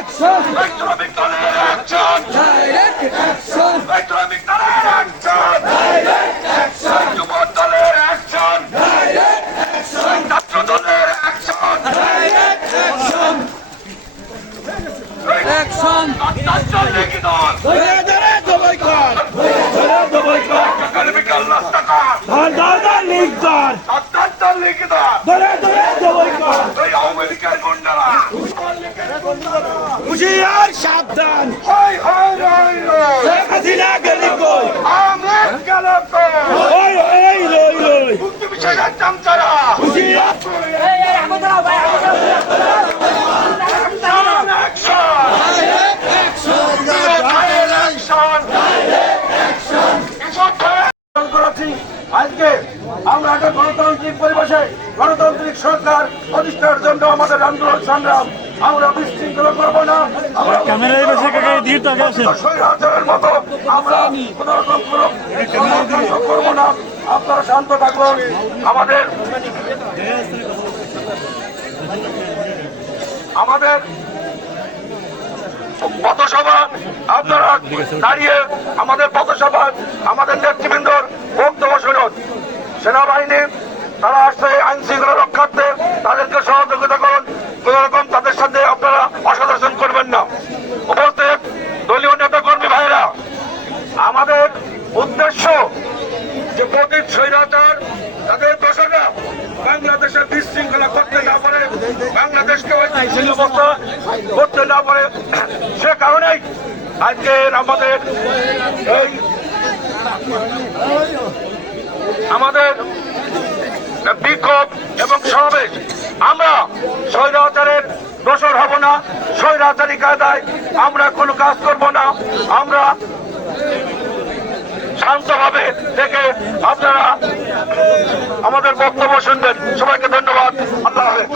action! Economic action! Direct action! Economic action! Direct action! যুবক দলের action! Direct action! ছাত্র দলের action! Direct action! Action! Action লিখিত! ধরে ধরে দবাই কর! ধরে ধরে দবাই কর! একাডেমিক আল্লাহ টাকা! ধর ধর ধর লিখ ধর! ছাত্র লিখিত! ধরে ধরে দবাই কর! এই আওয়ামী লীগের গুন্ডারা! আওয়ামী লীগের গুন্ডারা! হুশিয়ার সাবধান। হাই হাই হাই শেখ হাসিনা গেলি কই? আমি গেল তো ওই ওই লই লই মুক্তি বিশেষের চামচারা হুশিয়ার। আজকে আমরা একটা গণতান্ত্রিক পরিবেশে গণতান্ত্রিক সরকার প্রতিষ্ঠার জন্য আমাদের আন্দোলন সংগ্রাম। আমরা বিশৃঙ্খলা করব না। আমরা ক্যামেরায় বসে কাকা দিয়ে টাকা আছে স্বৈরাচারের মতো আমরা কোনো রকম কোনো করব না। আপনারা শান্ত থাকুন। আমাদের আমাদের পথসভা আপনারা দাঁড়িয়ে আমাদের পথসভা আমাদের নেতৃবৃন্দর বক্তব্য শুনুন। সেনাবাহিনী তারা আসছে আইন শৃঙ্খলা রক্ষার্থে। তাদেরকে সহযোগিতা করুন। কোন রকম তাদের সাথে আপনারা অসদর্শন করবেন না। উপস্থিত দলীয় নেতা কর্মী ভাইরা আমাদের উদ্দেশ্য যে প্রকৃত স্বৈরাচার তাদের দোষরা বাংলাদেশের বিশৃঙ্খলা করতে না পারে, বাংলাদেশকে অবস্থা করতে না পারে, সে কারণেই আজকের আমাদের এই আমাদের বিক্ষোভ এবং সমাবেশ। আমরা স্বৈরাচারের দোষর হব না, স্বৈরাচারী কায়দায় আমরা কোনো কাজ করব না। আমরা শান্তভাবে থেকে আপনারা আমাদের বক্তব্য শুনবেন। সবাইকে ধন্যবাদ। আল্লাহ হাফেজ।